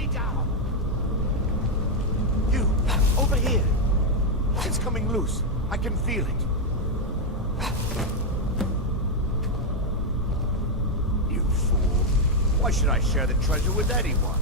me down! You, over here! It's coming loose. I can feel it. You fool. Why should I share the treasure with anyone?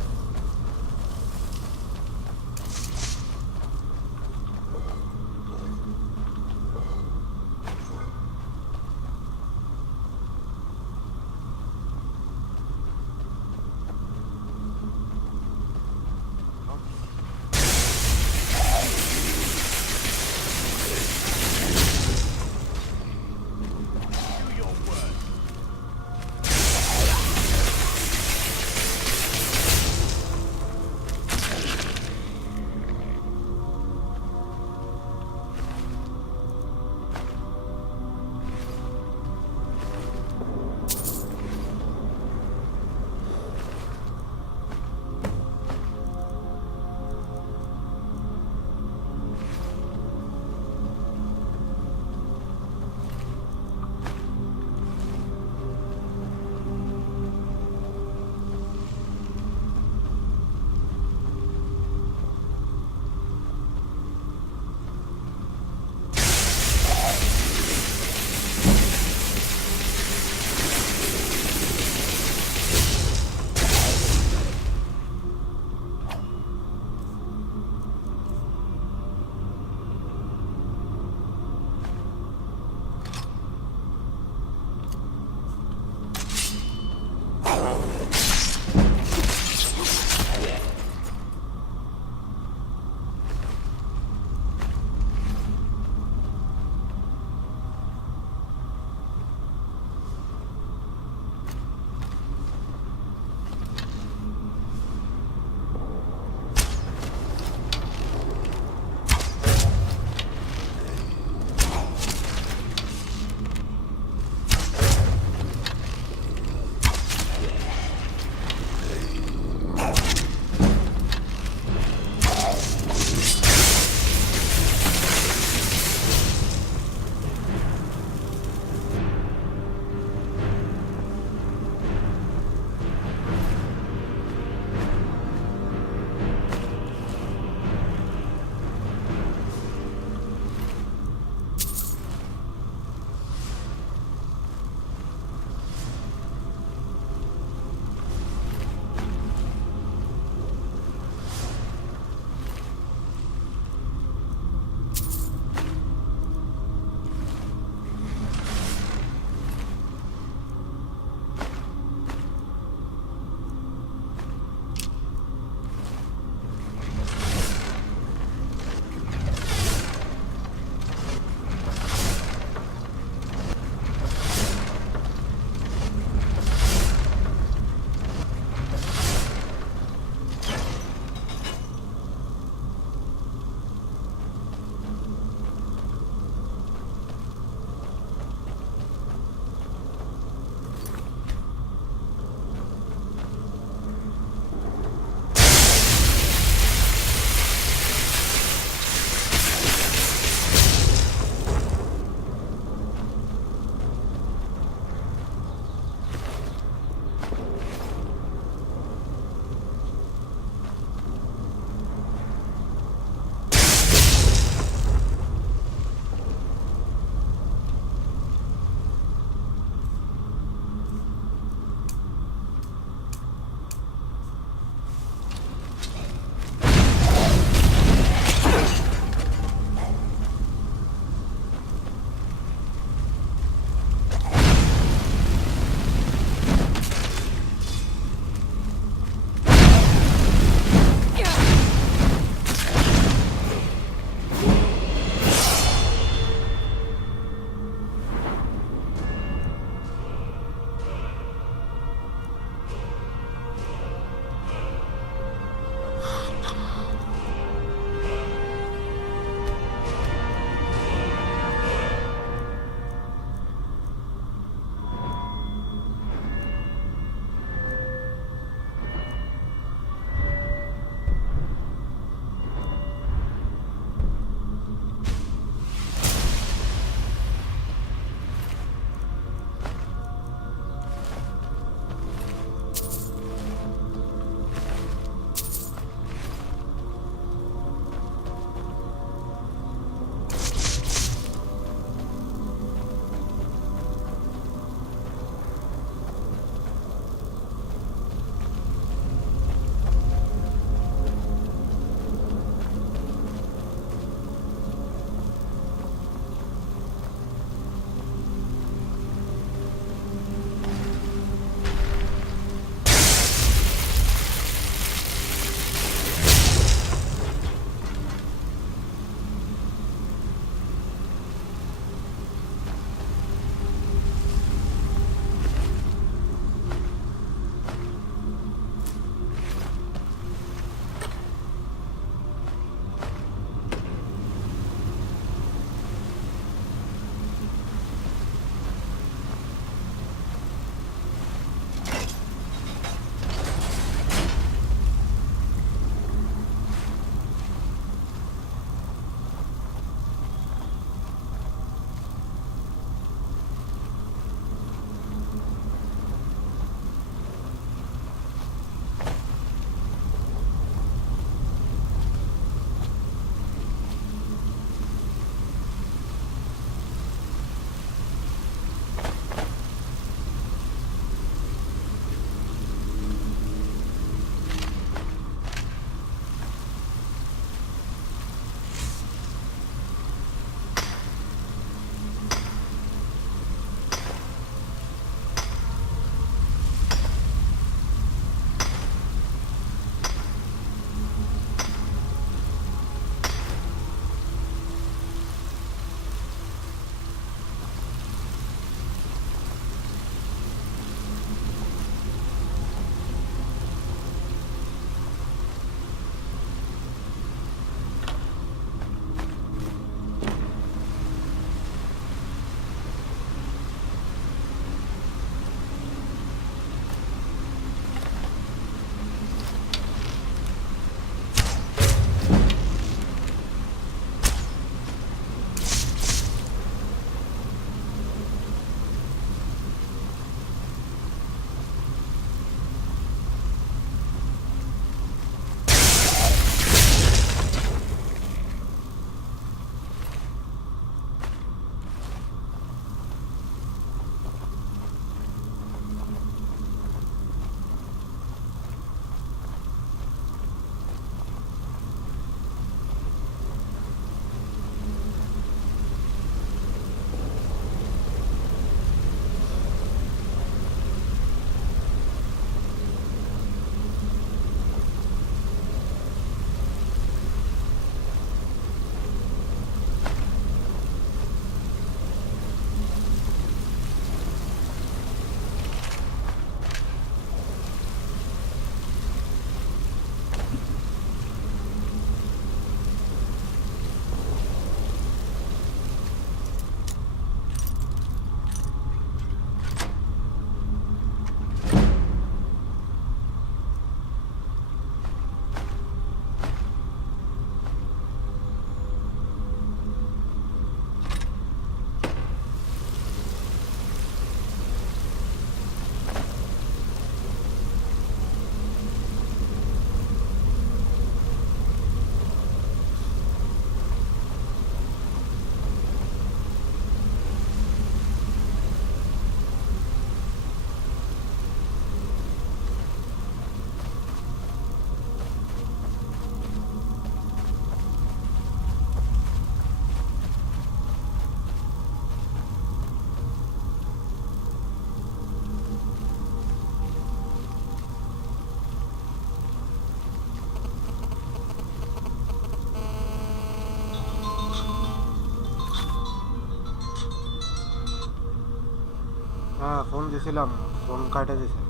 হ্যাঁ phone দিছিলাম, phone কাটে দিছে।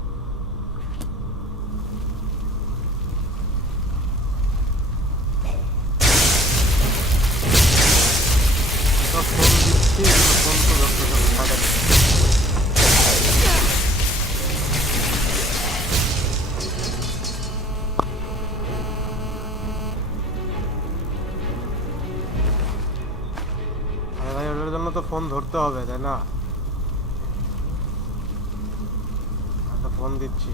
Phone দিচ্ছি, phone তো ধরতে হবে, কাটে দিছে। আরে ভাই ওটার জন্য তো ফোন ধরতে হবে তাই না? একটা ফোন দিচ্ছি।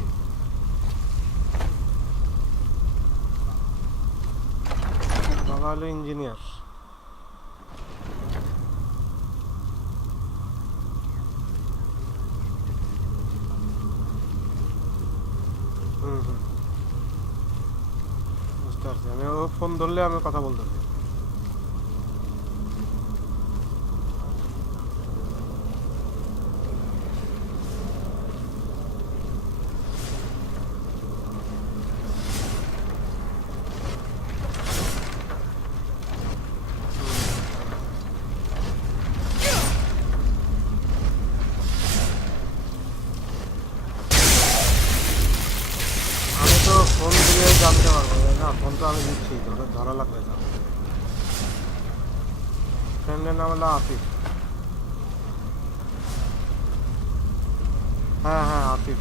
বাবা হলো ইঞ্জিনিয়ার। বুঝতে পারছি, আমি ও ফোন ধরলে আমি কথা বলতেছি। আমি তো ফোন দিয়ে জানতে পারবো তাই না? ফোন তো আমি দিচ্ছি, ধরা লাগবে না। ফ্রেন্ডের নাম হলো আফিফ। হ্যাঁ হ্যাঁ আফিফ।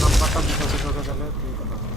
নাম্বারটা দিতে তোকে তাহলে তুই কথা বল।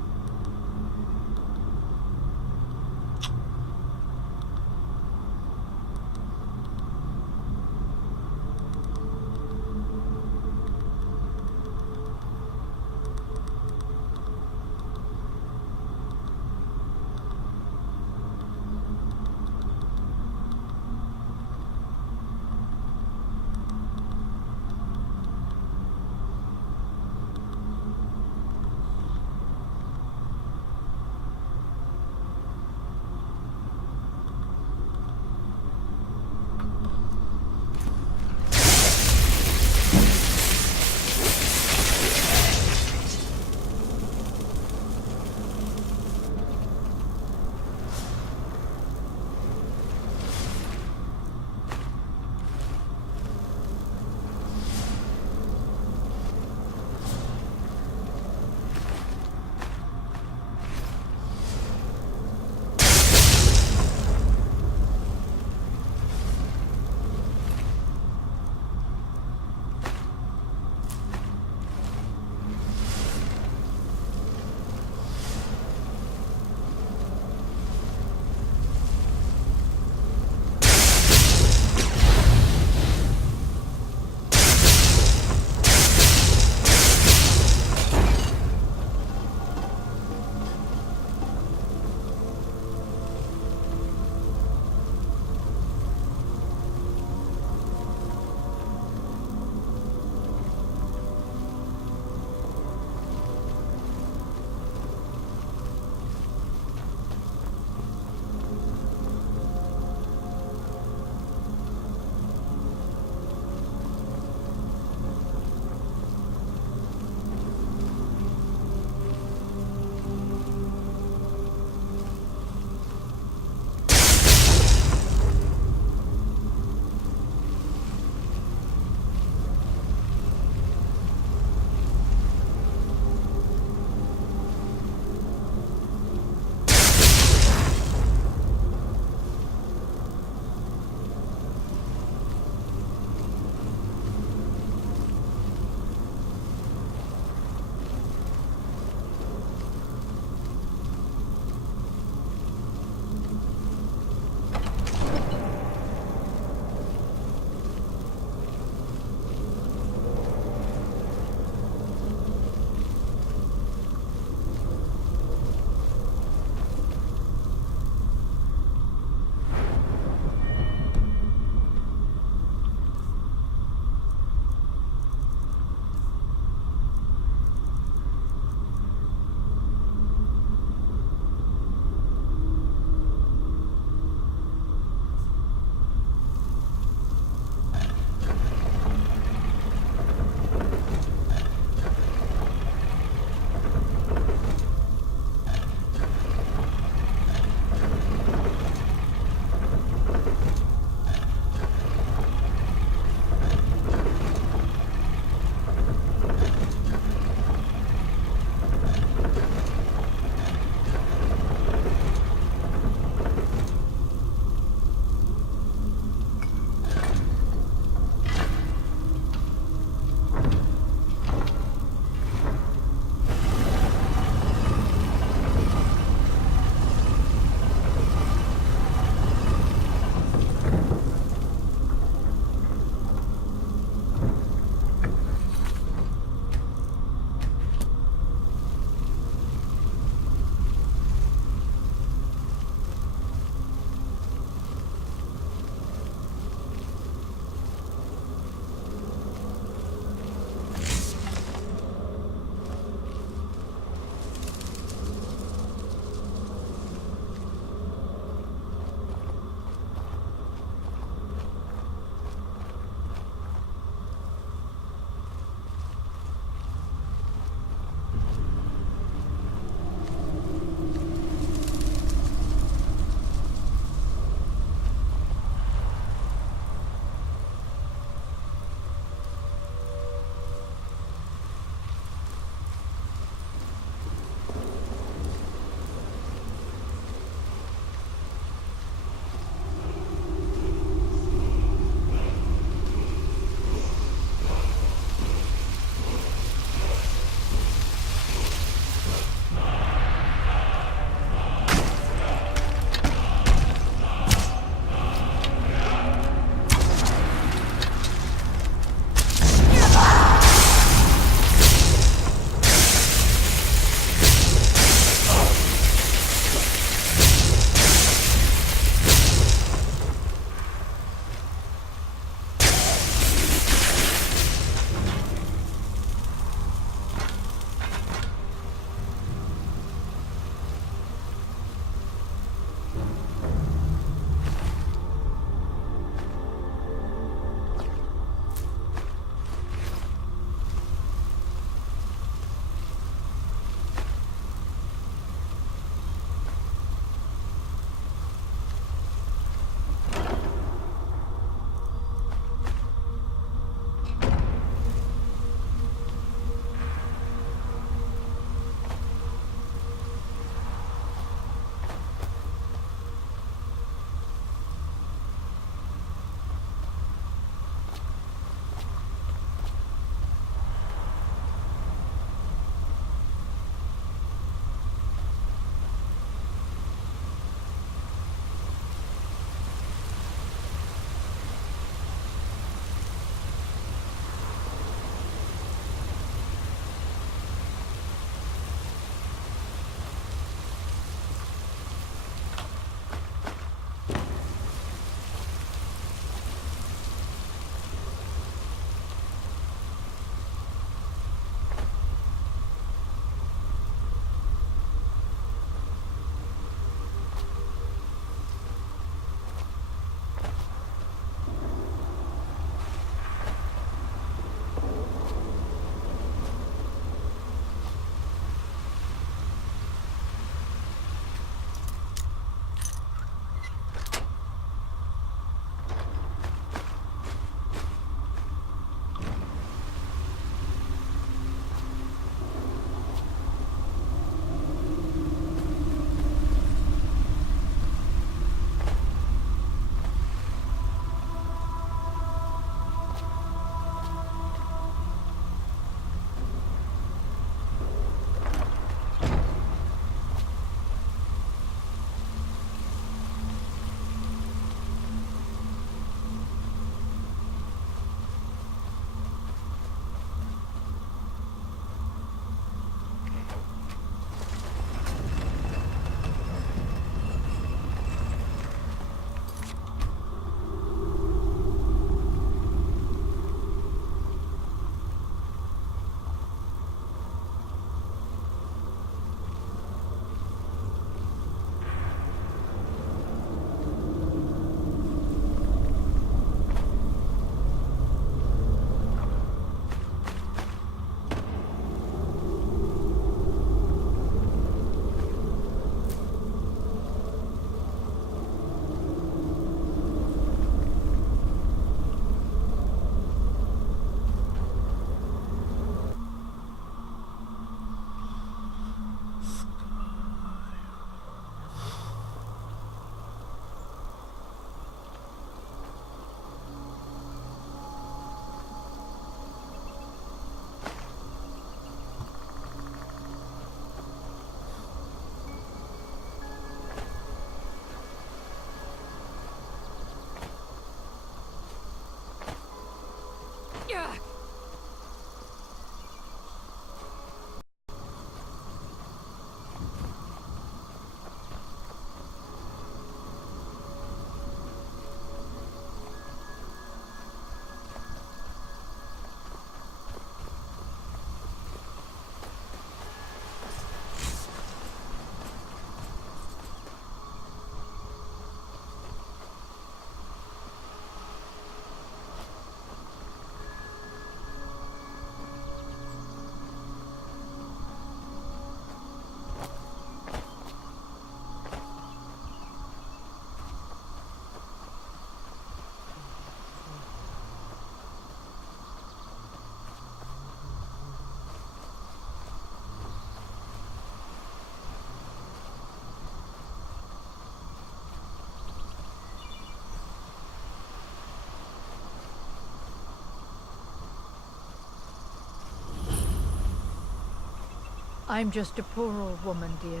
I'm just a poor old woman, dear.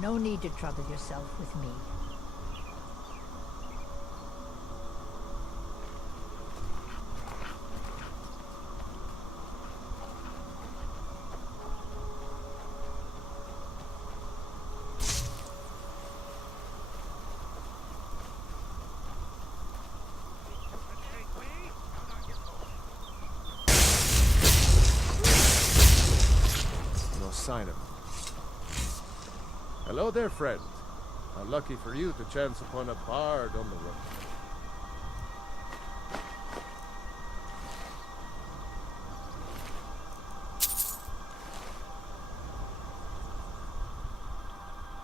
No need to trouble yourself with me. No sign of him. Hello there, friend. How lucky for you to chance upon a bard on the road.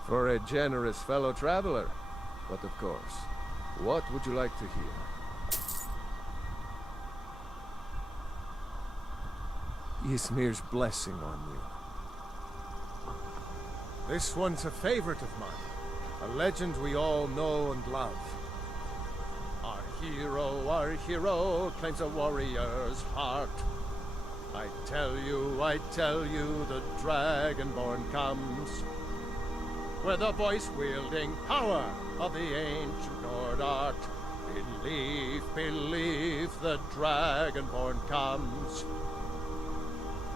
For a generous fellow traveler. But of course, what would you like to hear? Ysmir's blessing on you. This one's a favorite of mine. A legend we all know and love. Our hero claims a warrior's heart. I tell you, the Dragonborn comes. With the voice-wielding power of the ancient Nord art. Believe, the Dragonborn comes.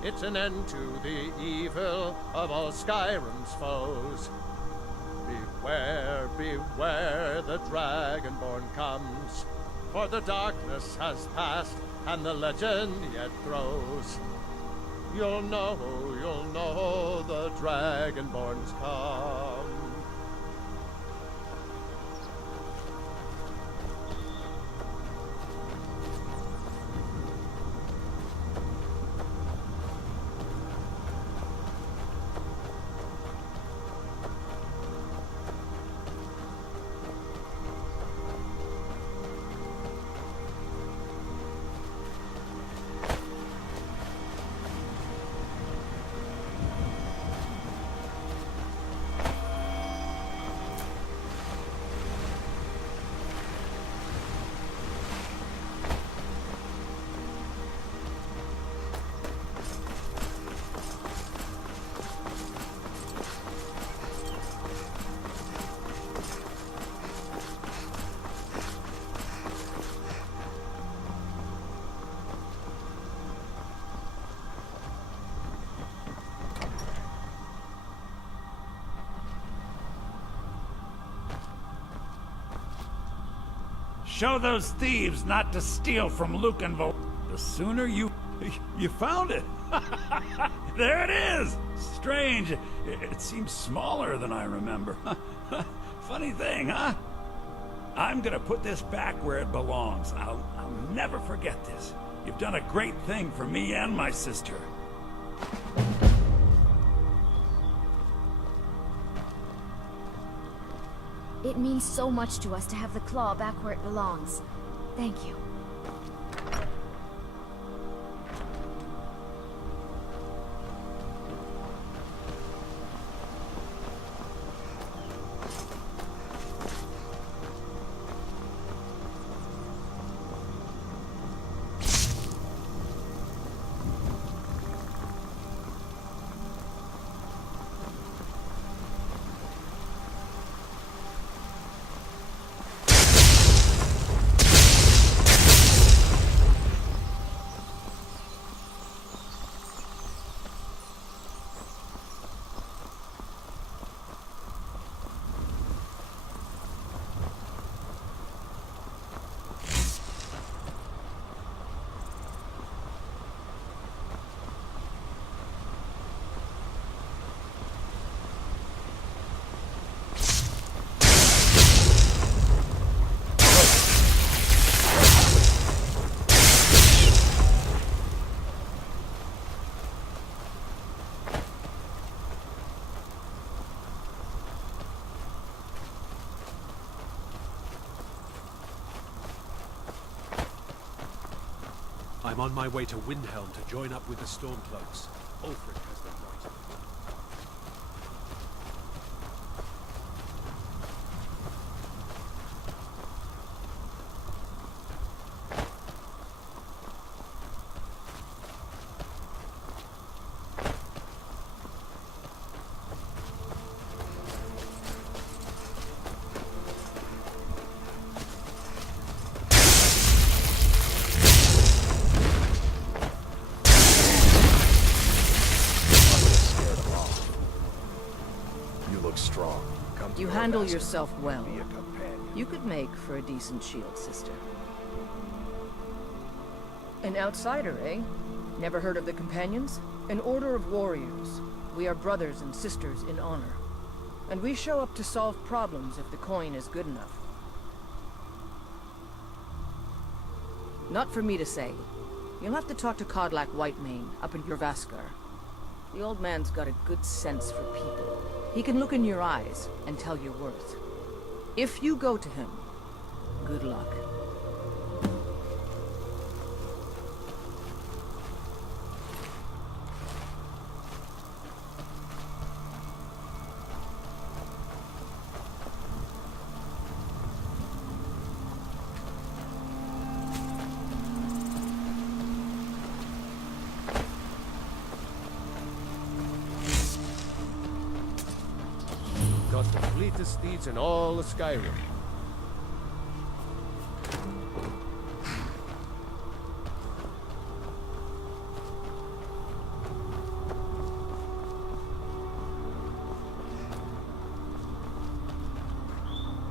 It's an end to the evil of all Skyrim's foes. Beware, the Dragonborn comes. For the darkness has passed, and the legend yet grows. You'll know the Dragonborn's come. Show those thieves not to steal from Lucanville. The sooner you found it. There it is. Strange. It seems smaller than I remember. Funny thing, huh? I'm gonna put this back where it belongs. I'll never forget this. You've done a great thing for me and my sister. It means so much to us to have the claw back where it belongs. Thank you. I'm on my way to Windhelm to join up with the Stormcloaks. Ulfric has them right. strong. Come to You your handle master. yourself well. Be a companion. You could make for a decent shield sister. An outsider, eh? Never heard of the Companions? An order of warriors. We are brothers and sisters in honor. And we show up to solve problems if the coin is good enough. Not for me to say. You'll have to talk to Kodlak Whitemane up in Jorvaskar. The old man's got a good sense for people. He can look in your eyes and tell your worth. If you go to him, good luck. Got the fleetest steeds in all of Skyrim.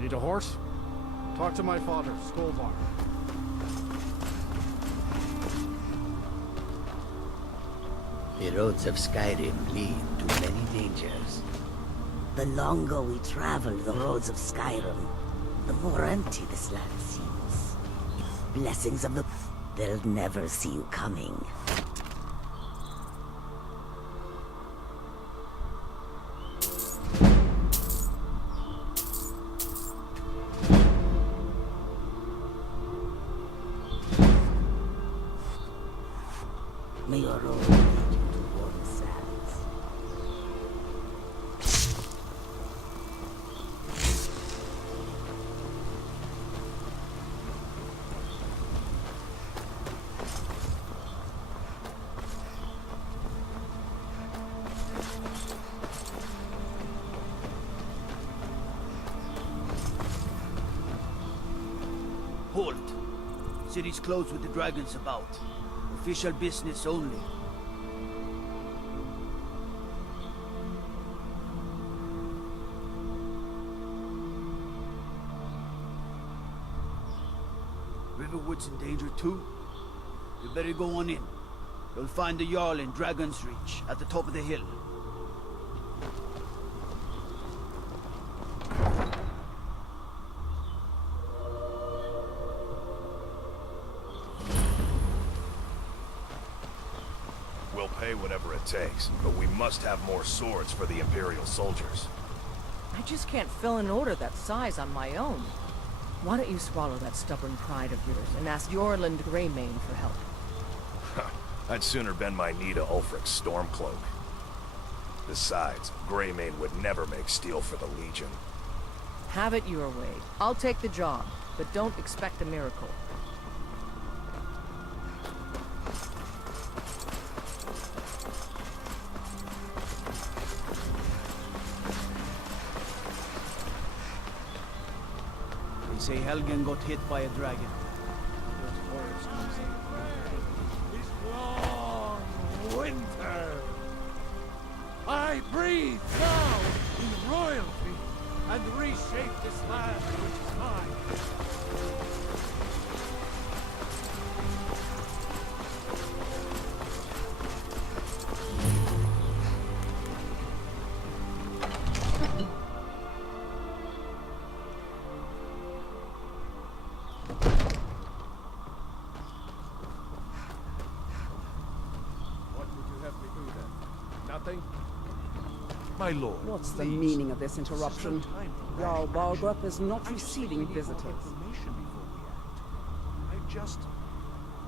Need a horse? Talk to my father, Skolvar. The roads of Skyrim lead to many dangers. The longer we travel the roads of Skyrim, the more empty this land seems. Blessings of the... They'll never see you coming. May your road lead you to warm sands. Halt. City's closed with the dragons about. Official business only. Riverwood's in danger too? You better go on in. You'll find the Jarl in Dragon's Reach, at the top of the hill. We'll pay whatever it takes, but we must have more swords for the Imperial soldiers. I just can't fill an order that size on my own. Why don't you swallow that stubborn pride of yours and ask Yorland Greymane for help? I'd sooner bend my knee to Ulfric's Stormcloak. Besides, Greymane would never make steel for the Legion. Have it your way. I'll take the job, but don't expect a miracle. They say Helgen got hit by a dragon. This long winter. I breathe now in royalty and reshape this land which is mine. What would you have me do then? Nothing? My lord, What's the please. meaning of this interruption? Jarl Balgrup is not receiving visitors.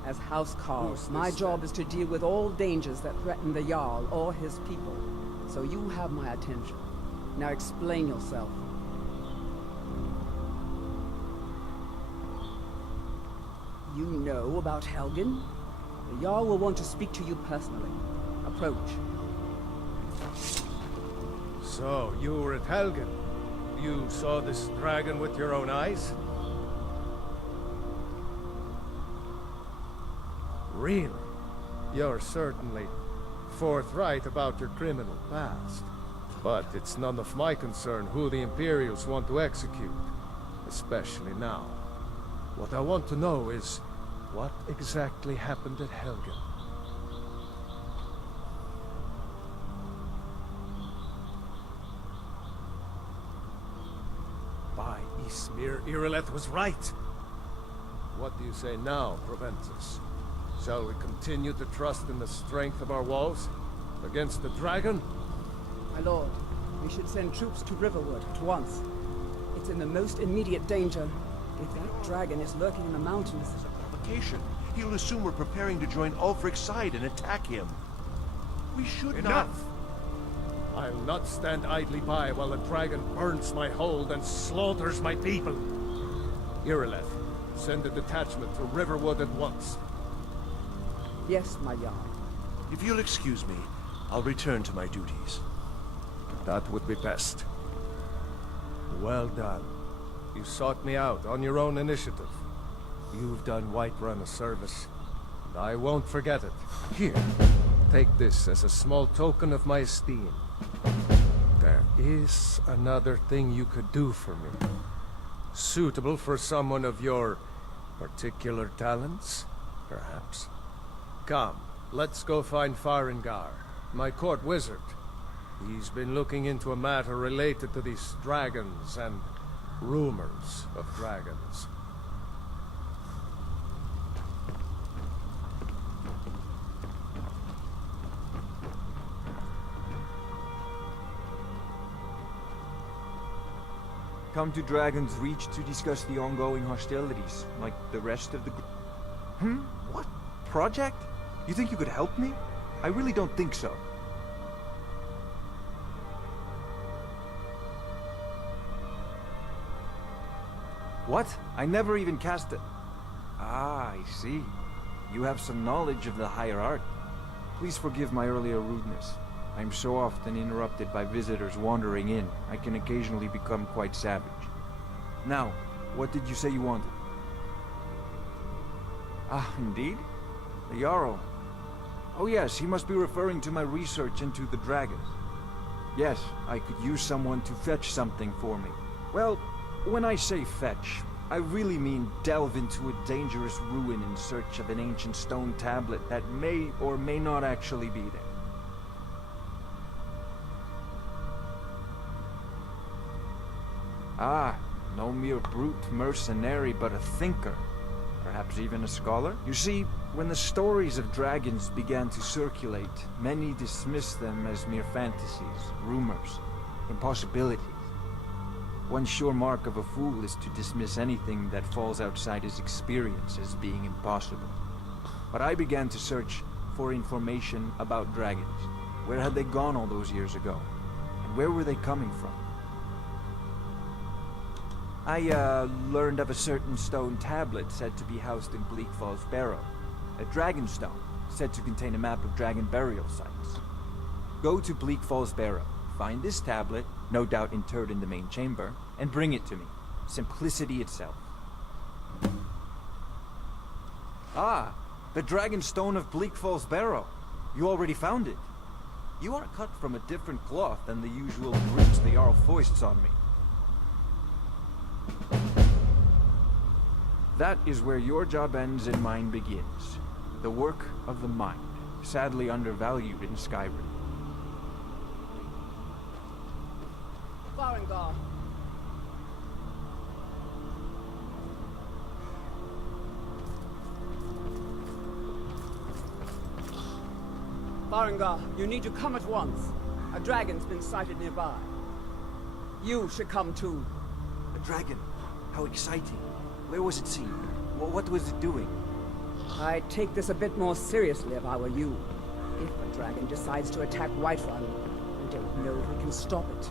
As Housecarl, my job is to deal with all dangers that threaten the Jarl or his people. So you have my attention. Now explain yourself. You know about Helgen? The Jarl will want to speak to you personally. Approach. So, you were at Helgen. You saw this dragon with your own eyes? Really? You're certainly forthright about your criminal past. But it's none of my concern who the Imperials want to execute, especially now. What I want to know is, what exactly happened at Helgen? By Ysmir, Irileth was right. What do you say now, Proventus? Shall we continue to trust in the strength of our walls? Against the dragon? My lord, we should send troops to Riverwood at once. It's in the most immediate danger. If that dragon is lurking in the mountains... This is a provocation. He'll assume we're preparing to join Ulfric's side and attack him. We should Enough! I'll not stand idly by while the dragon burns my hold and slaughters my people. Irileth, send a detachment to Riverwood at once. Yes, my Jarl. If you'll excuse me, I'll return to my duties. That would be best. Well done. You sought me out on your own initiative. You've done Whiterun a service, and I won't forget it. Here, take this as a small token of my esteem. There is another thing you could do for me. Suitable for someone of your particular talents, perhaps. Come, let's go find Farengar, my court wizard. He's been looking into a matter related to these dragons and rumors of dragons. Come to Dragon's Reach to discuss the ongoing hostilities, like the rest of the group. What? Project? You think you could help me? I really don't think so. What? I never even cast it. Ah, I see. You have some knowledge of the higher art. Please forgive my earlier rudeness. I'm so often interrupted by visitors wandering in, I can occasionally become quite savage. Now, what did you say you wanted? Ah, indeed? The Jarl. Oh yes, he must be referring to my research into the dragons. Yes, I could use someone to fetch something for me. Well, when I say fetch, I really mean delve into a dangerous ruin in search of an ancient stone tablet that may or may not actually be there. Ah, no mere brute mercenary, but a thinker. Perhaps even a scholar? You see, when the stories of dragons began to circulate, many dismissed them as mere fantasies, rumors, impossibilities. One sure mark of a fool is to dismiss anything that falls outside his experience as being impossible. But I began to search for information about dragons. Where had they gone all those years ago? And where were they coming from? I learned of a certain stone tablet said to be housed in Bleak Falls Barrow. A dragon stone, said to contain a map of dragon burial sites. Go to Bleak Falls Barrow, find this tablet, no doubt interred in the main chamber, and bring it to me. Simplicity itself. Ah, the dragon stone of Bleak Falls Barrow. You already found it. You are cut from a different cloth than the usual brutes the Jarl foists on me. That is where your job ends and mine begins. The work of the mind, sadly undervalued in Skyrim. Farengar. Farengar, you need to come at once. A dragon's been sighted nearby. You should come too. A dragon? How exciting. Where was it seen? What was it doing? I'd take this a bit more seriously if I were you. If a dragon decides to attack Whiterun, I don't know if we can stop it.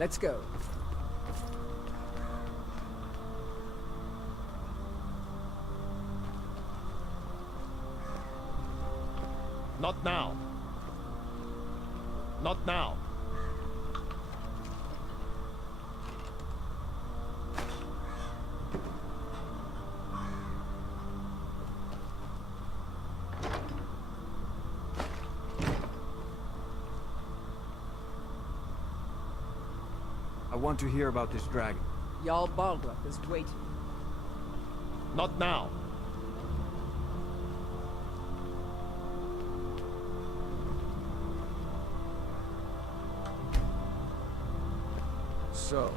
Let's go. Not now. Not now. I want to hear about this dragon. Jarl Balgruuf is waiting. Not now. So,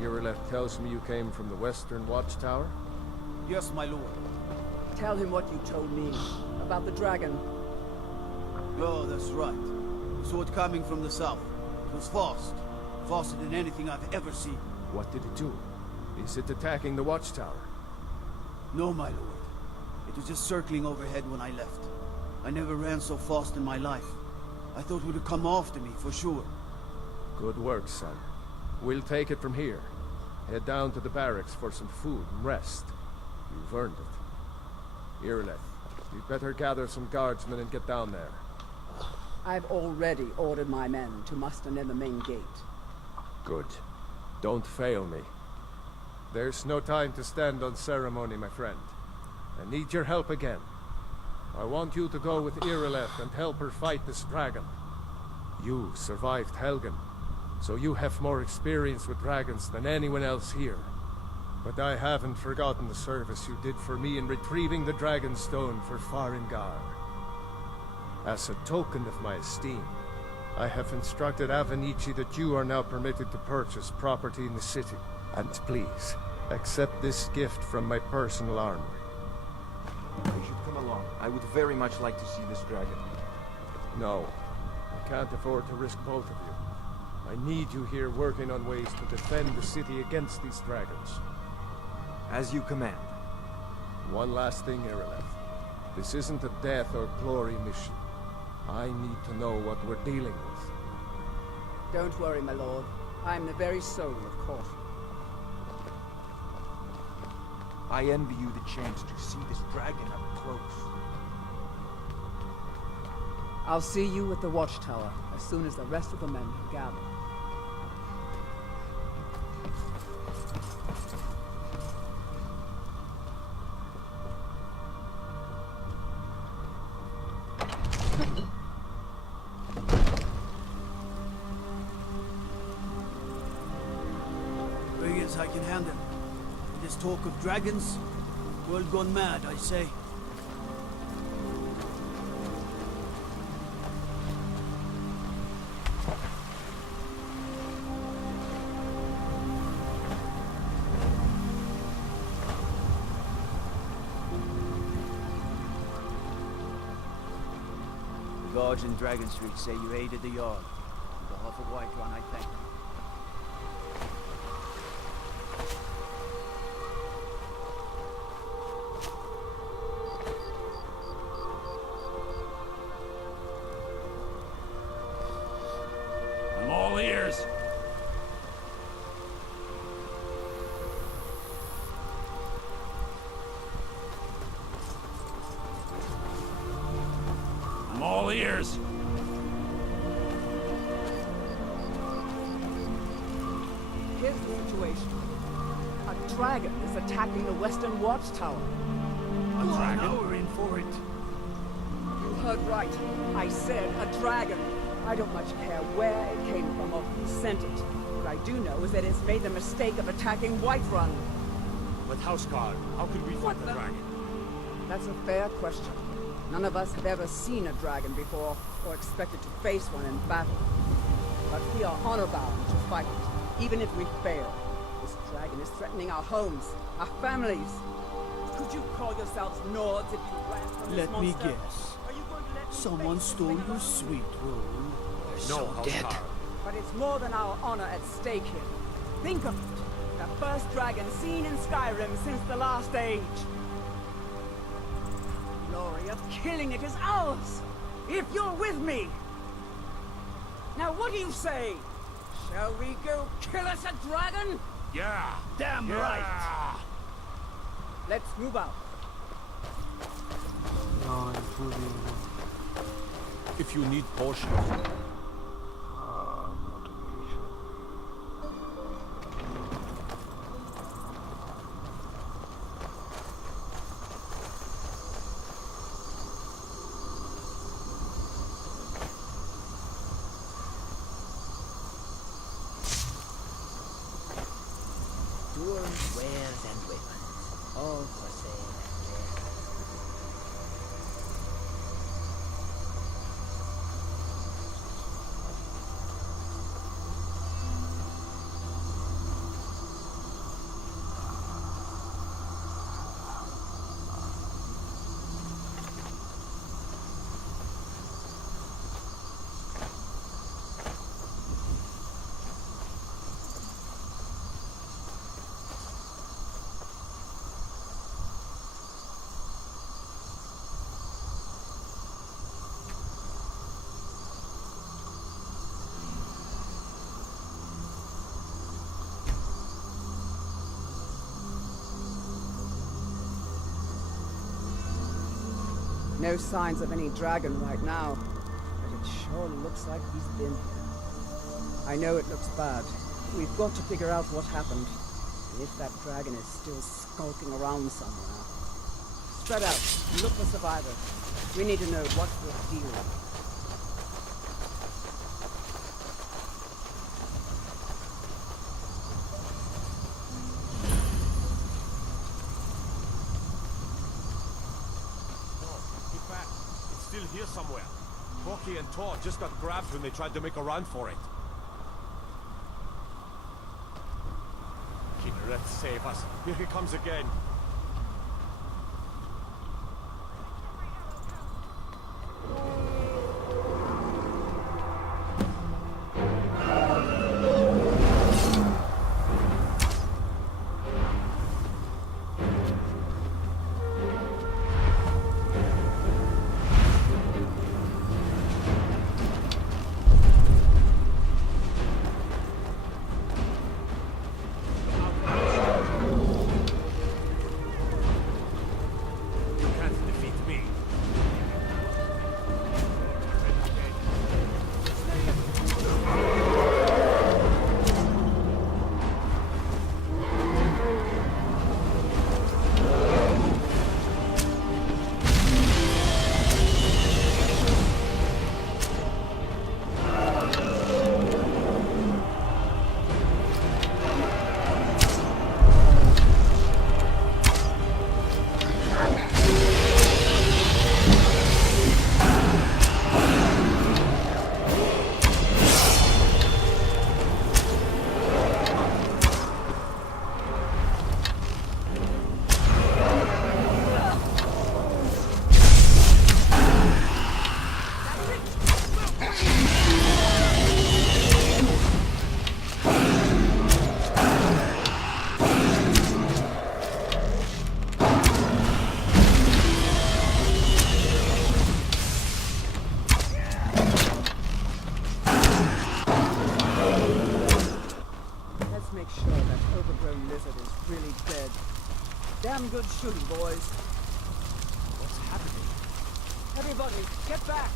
Irileth tells me you came from the Western Watchtower? Yes, my lord. Tell him what you told me about the dragon. Oh, that's right. I saw it coming from the south. It was fast. Faster than anything I've ever seen. What did it do? Is it attacking the Watchtower? No, my lord. It was just circling overhead when I left. I never ran so fast in my life. I thought it would come after me, for sure. Good work, son. We'll take it from here. Head down to the barracks for some food and rest. You've earned it. Irileth, you'd better gather some guardsmen and get down there. I've already ordered my men to muster near the main gate. Good. Don't fail me. There's no time to stand on ceremony, my friend. I need your help again. I want you to go with Irileth and help her fight this dragon. You survived Helgen, so you have more experience with dragons than anyone else here. But I haven't forgotten the service you did for me in retrieving the Dragon Stone for Farengar. As a token of my esteem, I have instructed Avenici that you are now permitted to purchase property in the city. And please, accept this gift from my personal armory. You should come along. I would very much like to see this dragon. No, I can't afford to risk both of you. I need you here working on ways to defend the city against these dragons. As you command. One last thing, Irileth. This isn't a death or glory mission. I need to know what we're dealing with. Don't worry, my lord. I'm the very soul of caution. I envy you the chance to see this dragon up close. I'll see you at the watchtower as soon as the rest of the men have gathered. Bring as I can hand them. This talk of dragons, world gone mad, I say. The guards in Dragon Street say you aided the Jarl. On behalf of Whiterun, I thank you. I'm all ears. I'm all ears. Here's the situation. A dragon is attacking the Western Watchtower. A dragon? Now we're in for it. You heard right. I said a dragon. I don't much care where it came from or who sent it. What I do know is that it's made the mistake of attacking Whiterun. But Houseguard, how could we fight the dragon? That's a fair question. None of us have ever seen a dragon before, or expected to face one in battle. But we are honor-bound to fight it, even if we fail. This dragon is threatening our homes, our families. Could you call yourselves Nords if you ran from this Let me monster? guess. Are you going to let me Someone face stole this your thing sweet roll. No, Houseguard. But it's more than our honor at stake here. Think of it. The first dragon seen in Skyrim since the last age. The glory of killing it is ours, if you're with me. Now what do you say? Shall we go kill us a dragon? Yeah. Damn Yeah. right. Let's move out. No, including If you need potions. motivation. jewels, wares, and weapons, all for sale at their No signs of any dragon right now, but it sure looks like he's been here. I know it looks bad. We've got to figure out what happened. And if that dragon is still skulking around somewhere. Spread out. Look for survivors. We need to know what the deal is. Still here somewhere. Corky and Tor just got grabbed when they tried to make a run for it. Kinneret, save us. Here he comes again. Damn good shooting, boys. What's happening? Everybody, get back!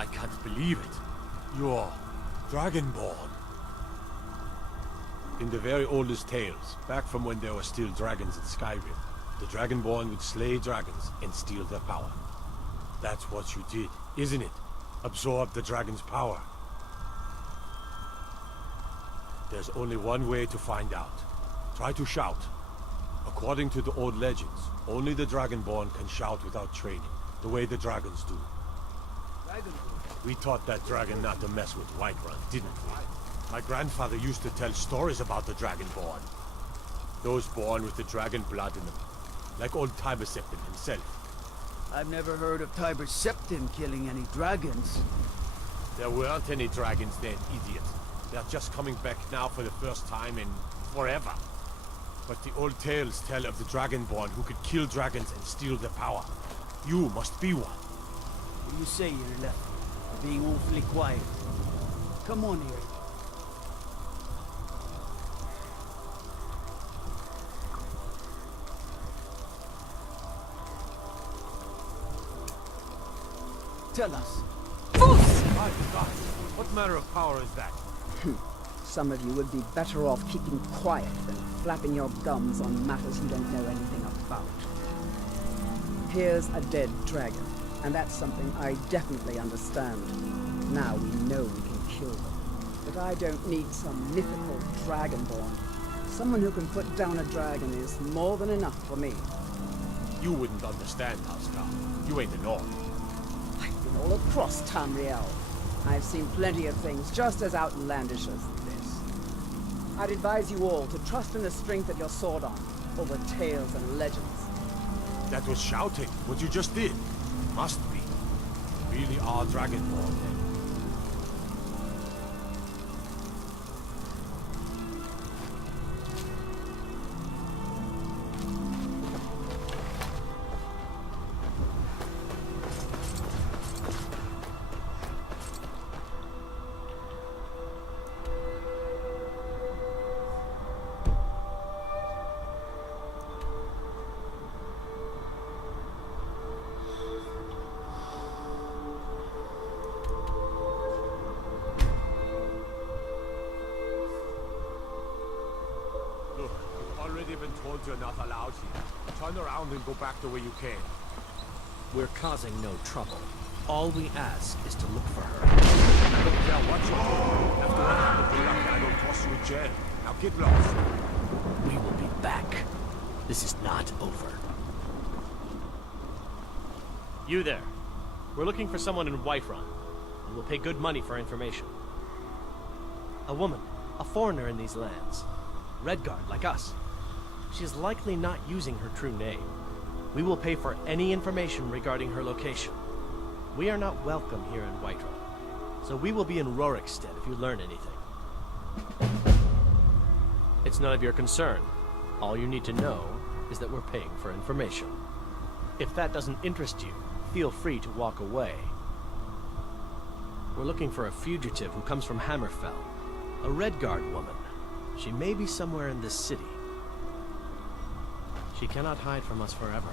I can't believe it. You're Dragonborn. In the very oldest tales, back from when there were still dragons in Skyrim, the Dragonborn would slay dragons and steal their power. That's what you did, isn't it? Absorb the dragon's power. There's only one way to find out. Try to shout. According to the old legends, only the Dragonborn can shout without training, the way the dragons do. We taught that dragon not to mess with Whiterun, didn't we? My grandfather used to tell stories about the Dragonborn. Those born with the dragon blood in them. Like old Tiber Septim himself. I've never heard of Tiber Septim killing any dragons. There weren't any dragons then, idiot. They're just coming back now for the first time in forever. But the old tales tell of the Dragonborn who could kill dragons and steal their power. You must be one. What do you say, Irle? You're being awfully quiet. Come on, Irle. Tell us. My God, what manner of power is that? Some of you would be better off keeping quiet than flapping your gums on matters you don't know anything about. Here's a dead dragon, and that's something I definitely understand. Now we know we can kill them. But I don't need some mythical dragonborn. Someone who can put down a dragon is more than enough for me. You wouldn't understand, Housecar. You ain't a Nord. I've been all across Tamriel. I've seen plenty of things just as outlandish as this. I'd advise you all to trust in the strength of your sword arm over tales and legends. That was shouting, what you just did. Must be. You really are Dragonborn then. Been told you're not allowed here. Turn around and go back the way you came. We're causing no trouble. All we ask is to look for her. I don't care what you do. After what happened to Lucky, I don't toss you in jail. Now get lost. We will be back. This is not over. You there. We're looking for someone in Whiterun, and we'll pay good money for information. A woman, a foreigner in these lands. Redguard, like us. She is likely not using her true name. We will pay for any information regarding her location. We are not welcome here in Whiterun, so we will be in Rorikstead if you learn anything. It's none of your concern. All you need to know is that we're paying for information. If that doesn't interest you, feel free to walk away. We're looking for a fugitive who comes from Hammerfell. A Redguard woman. She may be somewhere in this city. She cannot hide from us forever.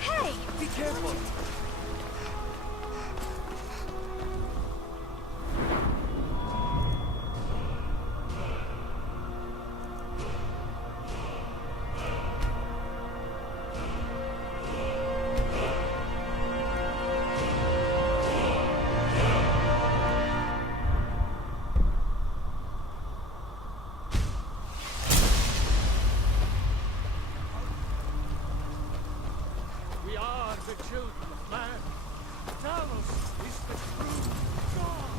Hey! Be careful! We are the children of man. Talos is the true God.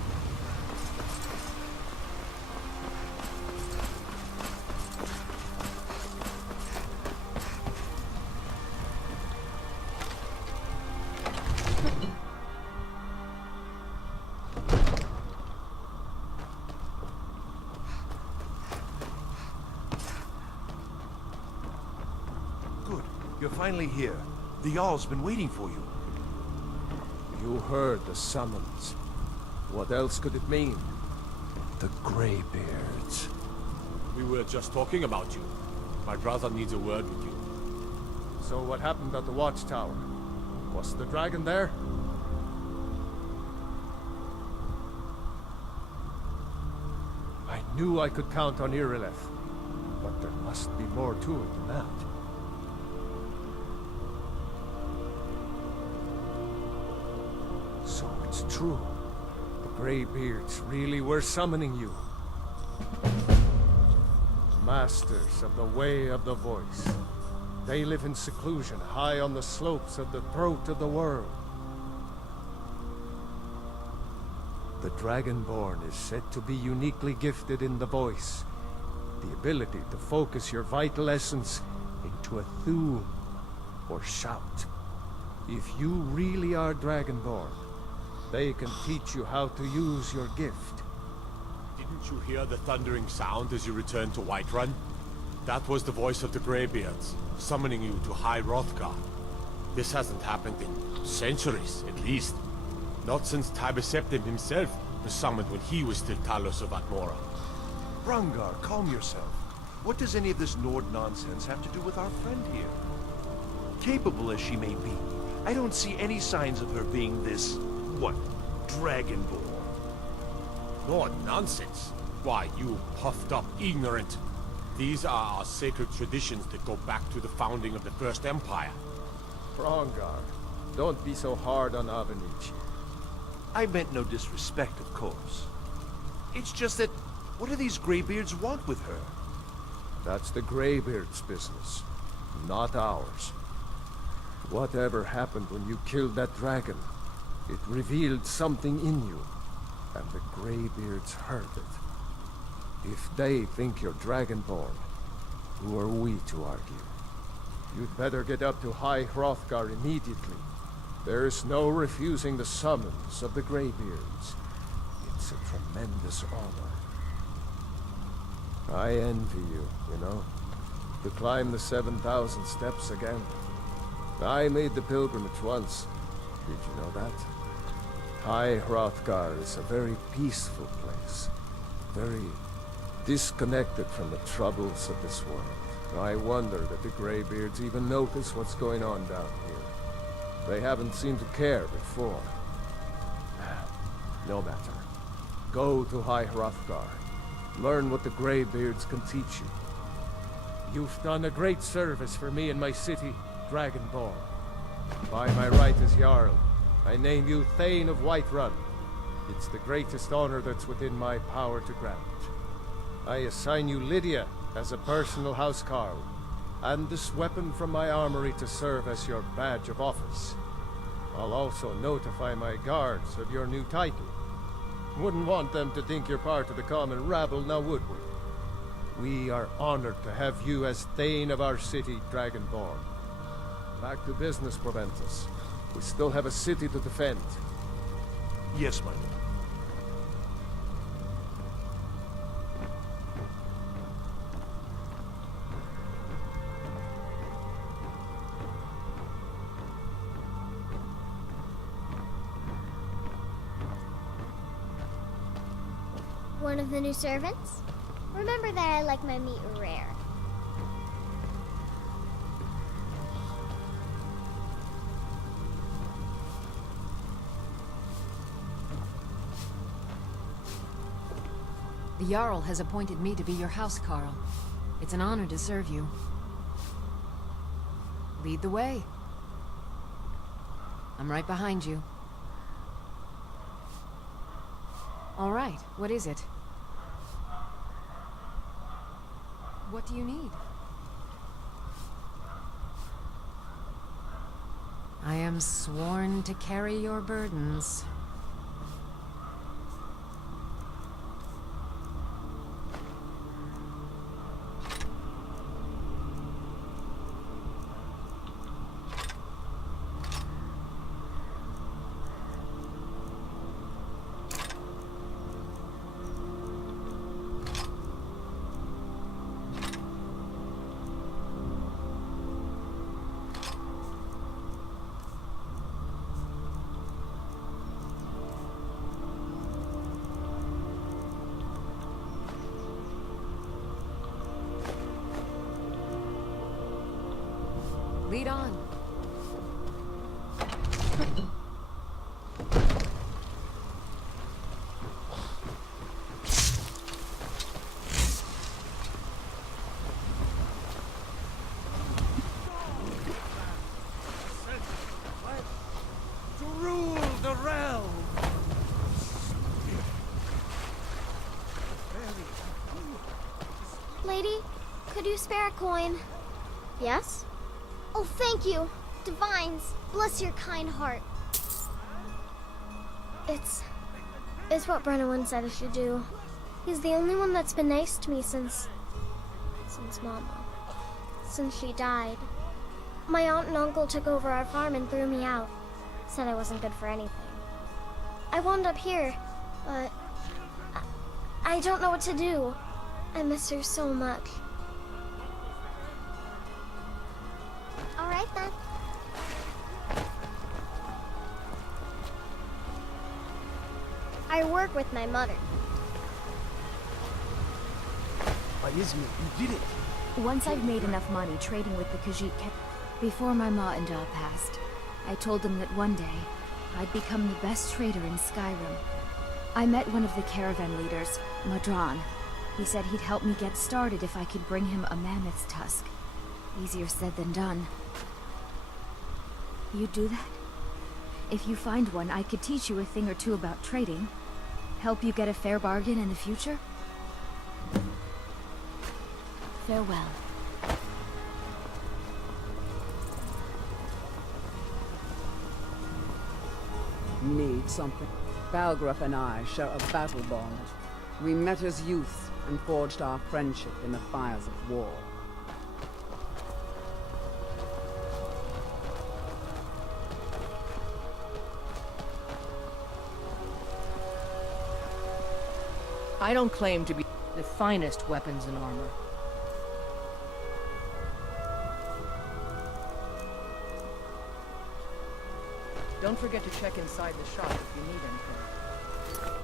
Good. You're finally here. The Jarl's been waiting for you. You heard the summons. What else could it mean? The Greybeards. We were just talking about you. My brother needs a word with you. So what happened at the watchtower? Was the dragon there? I knew I could count on Irileth, but there must be more to it than that. So it's true. The Greybeards really were summoning you. Masters of the way of the voice. They live in seclusion, high on the slopes of the throat of the world. The Dragonborn is said to be uniquely gifted in the voice, the ability to focus your vital essence into a thum or shout. If you really are Dragonborn, they can teach you how to use your gift. Didn't you hear the thundering sound as you returned to Whiterun? That was the voice of the Greybeards, summoning you to High Hrothgar. This hasn't happened in centuries, at least. Not since Tiber Septim himself was summoned when he was still Talos of Atmora. Rangar, calm yourself. What does any of this Nord nonsense have to do with our friend here? Capable as she may be, I don't see any signs of her being this, what, Dragonborn. Nord nonsense? Why, you puffed up ignorant. These are our sacred traditions that go back to the founding of the First Empire. Rangar, don't be so hard on Avenich. I meant no disrespect, of course. It's just that, what do these Greybeards want with her? That's the Greybeards' business, not ours. Whatever happened when you killed that dragon, it revealed something in you, and the Greybeards heard it. If they think you're Dragonborn, who are we to argue? You'd better get up to High Hrothgar immediately. There's no refusing the summons of the Greybeards. It's a tremendous honor. I envy you, you know, to climb the 7,000 steps again. I made the pilgrimage once. Did you know that? High Hrothgar is a very peaceful place. Very disconnected from the troubles of this world. I wonder that the Greybeards even notice what's going on down here. They haven't seemed to care before. No matter. Go to High Hrothgar. Learn what the Greybeards can teach you. You've done a great service for me and my city, Dragonborn. By my right as Jarl, I name you Thane of Whiterun. It's the greatest honor that's within my power to grant. I assign you Lydia as a personal housecarl, and this weapon from my armory to serve as your badge of office. I'll also notify my guards of your new title. Wouldn't want them to think you're part of the common rabble, now would we? We are honored to have you as Thane of our city, Dragonborn. Back to business, Proventus. We still have a city to defend. Yes, my lord. One of the new servants? Remember that I like my meat rare. The Jarl has appointed me to be your housecarl. It's an honor to serve you. Lead the way. I'm right behind you. All right, what is it? What do you need? I am sworn to carry your burdens. Lead on. To rule the realm! Lady, could you spare a coin? Yes? Oh, thank you. Divines, bless your kind heart. It's what Brennan said I should do. He's the only one that's been nice to me since Mama. Since she died. My aunt and uncle took over our farm and threw me out. Said I wasn't good for anything. I wound up here, but I don't know what to do. I miss her so much. All right then. I work with my mother. Izmir, you did it. Once I've made enough money trading with the Khajiit before my ma and Da passed, I told them that one day I'd become the best trader in Skyrim. I met one of the caravan leaders, Madran. He said he'd help me get started if I could bring him a mammoth's tusk. Easier said than done. You'd do that? If you find one, I could teach you a thing or two about trading. Help you get a fair bargain in the future? Farewell. Need something? Balgruuf and I share a battle bond. We met as youth and forged our friendship in the fires of war. I don't claim to be the finest weapons and armor. Don't forget to check inside the shop if you need anything.